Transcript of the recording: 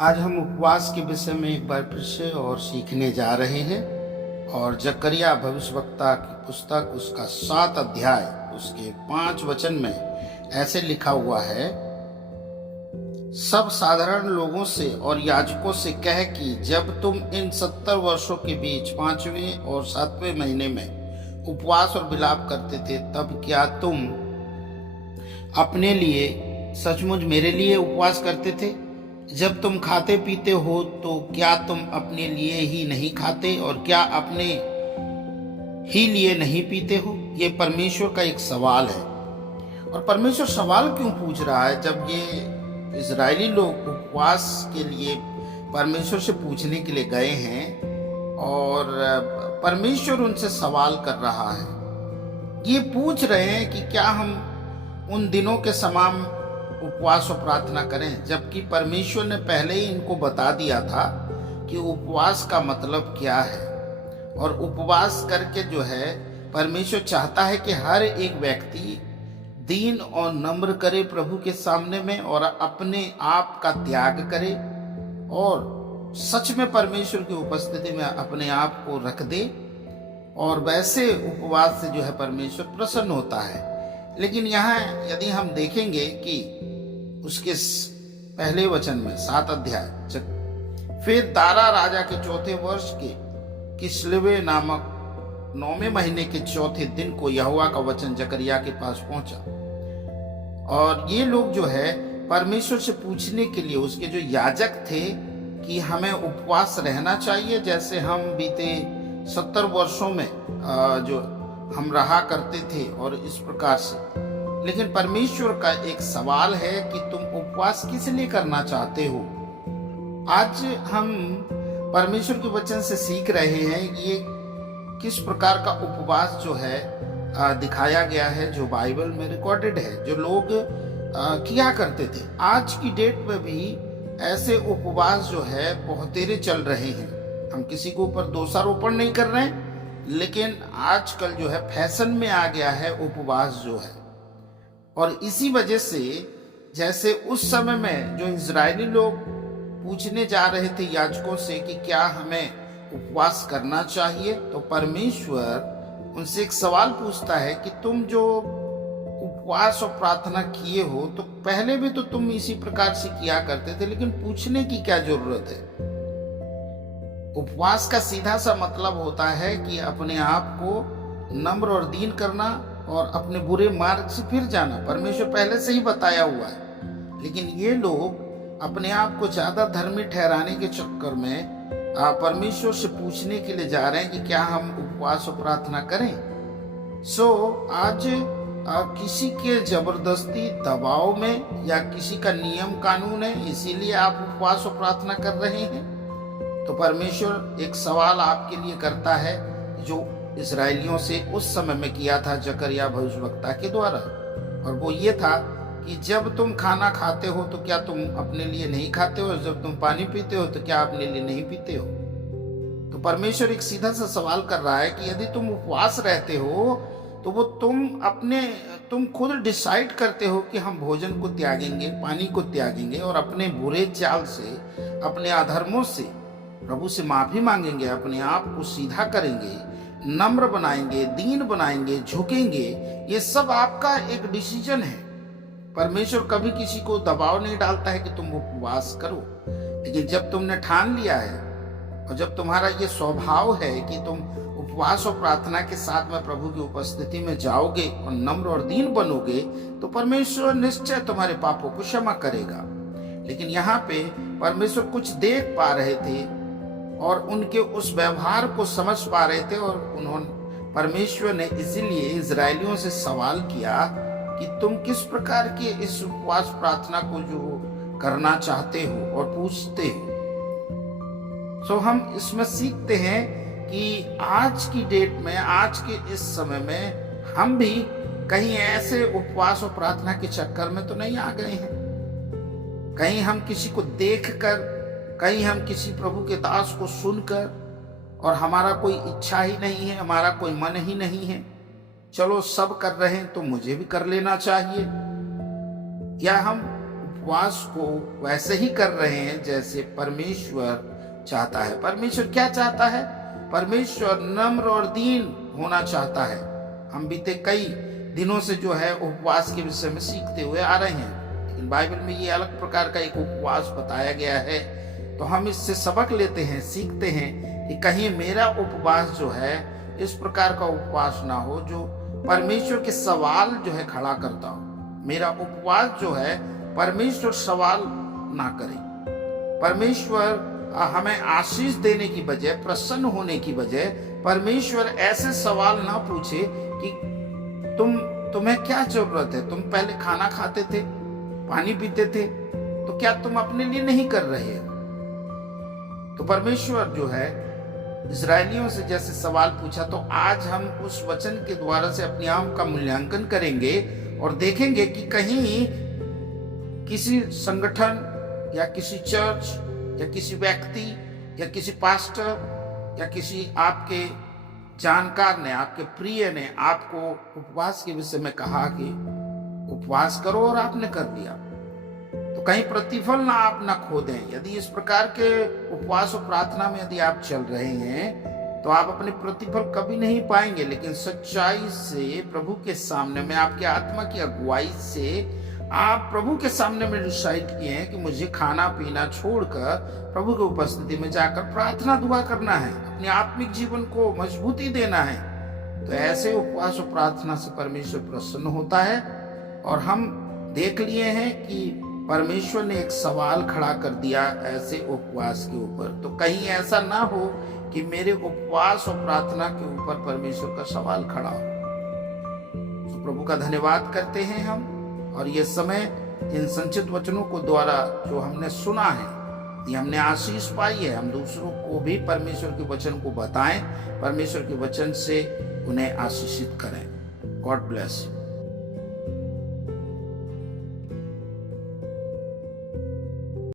आज हम उपवास के विषय में एक बार फिर से और सीखने जा रहे हैं। और जकरिया भविष्यवक्ता की पुस्तक उसका 7 अध्याय उसके 5 वचन में ऐसे लिखा हुआ है, सब साधारण लोगों से और याजकों से कह कि जब तुम इन 70 वर्षों के बीच 5वें और 7वें महीने में उपवास और विलाप करते थे, तब क्या तुम अपने लिए सचमुच मेरे लिए उपवास करते थे? जब तुम खाते पीते हो तो क्या तुम अपने लिए ही नहीं खाते और क्या अपने ही लिए नहीं पीते हो? ये परमेश्वर का एक सवाल है। और परमेश्वर सवाल क्यों पूछ रहा है? जब ये इजरायली लोग उपवास के लिए परमेश्वर से पूछने के लिए गए हैं और परमेश्वर उनसे सवाल कर रहा है, ये पूछ रहे हैं कि क्या हम उन दिनों के समान उपवास और प्रार्थना करें, जबकि परमेश्वर ने पहले ही इनको बता दिया था कि उपवास का मतलब क्या है। और उपवास करके जो है परमेश्वर चाहता है कि हर एक व्यक्ति दीन और नम्र करे प्रभु के सामने में और अपने आप का त्याग करे और सच में परमेश्वर की उपस्थिति में अपने आप को रख दे, और वैसे उपवास से जो है परमेश्वर प्रसन्न होता है। लेकिन यहाँ यदि हम देखेंगे कि उसके पहले वचन में 7 अध्याय, फिर दारा राजा के 4थे वर्ष के किस्लेवे नामक 9वें महीने के 4थे दिन को यहोवा का वचन जकरिया के पास पहुंचा। और ये लोग जो है परमेश्वर से पूछने के लिए, उसके जो याजक थे, कि हमें उपवास रहना चाहिए जैसे हम बीते 70 वर्षों में जो हम रहा करते थे और इस प्रकार से। लेकिन परमेश्वर का एक सवाल है कि तुम उपवास किस लिए करना चाहते हो। आज हम परमेश्वर के वचन से सीख रहे हैं ये किस प्रकार का उपवास जो है दिखाया गया है, जो बाइबल में रिकॉर्डेड है, जो लोग किया करते थे। आज की डेट में भी ऐसे उपवास जो है बहुतेरे चल रहे हैं। हम किसी के ऊपर दोषारोपण नहीं कर रहे हैं, लेकिन आजकल जो है फैशन में आ गया है उपवास जो है। और इसी वजह से जैसे उस समय में जो इजरायली लोग पूछने जा रहे थे याजकों से कि क्या हमें उपवास करना चाहिए, तो परमेश्वर उनसे एक सवाल पूछता है कि तुम जो उपवास और प्रार्थना किए हो तो पहले भी तो तुम इसी प्रकार से किया करते थे, लेकिन पूछने की क्या जरूरत है। उपवास का सीधा सा मतलब होता है कि अपने आप को नम्र और दीन करना और अपने बुरे मार्ग से फिर जाना। परमेश्वर पहले से ही बताया हुआ है, लेकिन ये लोग अपने आप को ज्यादा धर्मी ठहराने के चक्कर में परमेश्वर से पूछने के लिए जा रहे हैं कि क्या हम उपवास और प्रार्थना करें। आज किसी के जबरदस्ती दबाव में या किसी का नियम कानून है इसीलिए आप उपवास और प्रार्थना कर रहे हैं, तो परमेश्वर एक सवाल आपके लिए करता है जो इजरायलियों से उस समय में किया था जकरिया भविष्यवक्ता के द्वारा। और वो ये था कि जब तुम खाना खाते हो तो क्या तुम अपने लिए नहीं खाते हो, जब तुम पानी पीते हो तो क्या अपने लिए नहीं पीते हो। तो परमेश्वर एक सीधा सा सवाल कर रहा है कि यदि तुम उपवास रहते हो तो वो तुम खुद डिसाइड करते हो कि हम भोजन को त्यागेंगे, पानी को त्यागेंगे और अपने बुरे चाल से, अपने अधर्मों से प्रभु से माफी मांगेंगे, अपने आप को सीधा करेंगे, नम्र बनाएंगे, दीन बनाएंगे, झुकेंगे। ये सब आपका एक डिसीजन है। परमेश्वर कभी किसी को दबाव नहीं डालता है कि तुम उपवास करो, लेकिन जब तुमने ठान लिया है और जब तुम्हारा ये स्वभाव है कि तुम उपवास और प्रार्थना के साथ में प्रभु की उपस्थिति में जाओगे और नम्र और दीन बनोगे, तो परमेश्वर निश्चय तुम्हारे पापों को क्षमा करेगा। लेकिन यहाँ पे परमेश्वर कुछ देख पा रहे थे और उनके उस व्यवहार को समझ पा रहे थे, और परमेश्वर ने इसीलिए इजरायलियों से सवाल किया कि तुम किस प्रकार के इस उपवास प्रार्थना को जो करना चाहते हो और पूछते हो। हम इसमें सीखते हैं कि आज की डेट में, आज के इस समय में हम भी कहीं ऐसे उपवास और प्रार्थना के चक्कर में तो नहीं आ गए हैं। कहीं हम किसी को देखकर, कहीं हम किसी प्रभु के दास को सुनकर, और हमारा कोई इच्छा ही नहीं है, हमारा कोई मन ही नहीं है, चलो सब कर रहे हैं तो मुझे भी कर लेना चाहिए। या हम उपवास को वैसे ही कर रहे हैं जैसे परमेश्वर चाहता है। परमेश्वर क्या चाहता है? परमेश्वर नम्र और दीन होना चाहता है। हम बीते कई दिनों से जो है उपवास के विषय में सीखते हुए आ रहे हैं, लेकिन बाइबल में ये अलग प्रकार का एक उपवास बताया गया है। तो हम इससे सबक लेते हैं, सीखते हैं कि कहीं मेरा उपवास जो है इस प्रकार का उपवास ना हो जो परमेश्वर के सवाल जो है खड़ा करता हो। मेरा उपवास जो है परमेश्वर सवाल ना करे। परमेश्वर हमें आशीष देने की बजाय, प्रसन्न होने की बजाय परमेश्वर ऐसे सवाल ना पूछे कि तुम्हें क्या जरूरत है? तुम पहले खाना खाते थे, पानी पीते थे, तो क्या तुम अपने लिए नहीं कर रहे हो? तो परमेश्वर जो है इस्राएलियों से जैसे सवाल पूछा, तो आज हम उस वचन के द्वारा से अपने आप का मूल्यांकन करेंगे और देखेंगे कि कहीं किसी संगठन या किसी चर्च या किसी व्यक्ति या किसी पास्टर या किसी आपके जानकार ने, आपके प्रिय ने आपको उपवास के विषय में कहा कि उपवास करो और आपने कर दिया, तो कहीं प्रतिफल ना आप ना खो दें। यदि इस प्रकार के उपवास और प्रार्थना में यदि आप चल रहे हैं तो आप अपने प्रतिफल कभी नहीं पाएंगे। लेकिन सच्चाई से प्रभु के सामने में, आपके आत्मा की अगुवाई से आप प्रभु के सामने में डिसाइड किए हैं कि मुझे खाना पीना छोड़कर प्रभु की उपस्थिति में जाकर प्रार्थना दुआ करना है, अपने आत्मिक जीवन को मजबूती देना है। तो ऐसे उपवास और प्रार्थना से परमेश्वर प्रसन्न होता है। और हम देख लिए हैं कि परमेश्वर ने एक सवाल खड़ा कर दिया ऐसे उपवास के ऊपर। तो कहीं ऐसा ना हो कि मेरे उपवास और प्रार्थना के ऊपर परमेश्वर का सवाल खड़ा हो। तो प्रभु का धन्यवाद करते हैं हम, और ये समय इन संचित वचनों को द्वारा जो हमने सुना है, ये हमने आशीष पाई है। हम दूसरों को भी परमेश्वर के वचन को बताएं, परमेश्वर के वचन से उन्हें आशीषित करें। God bless you.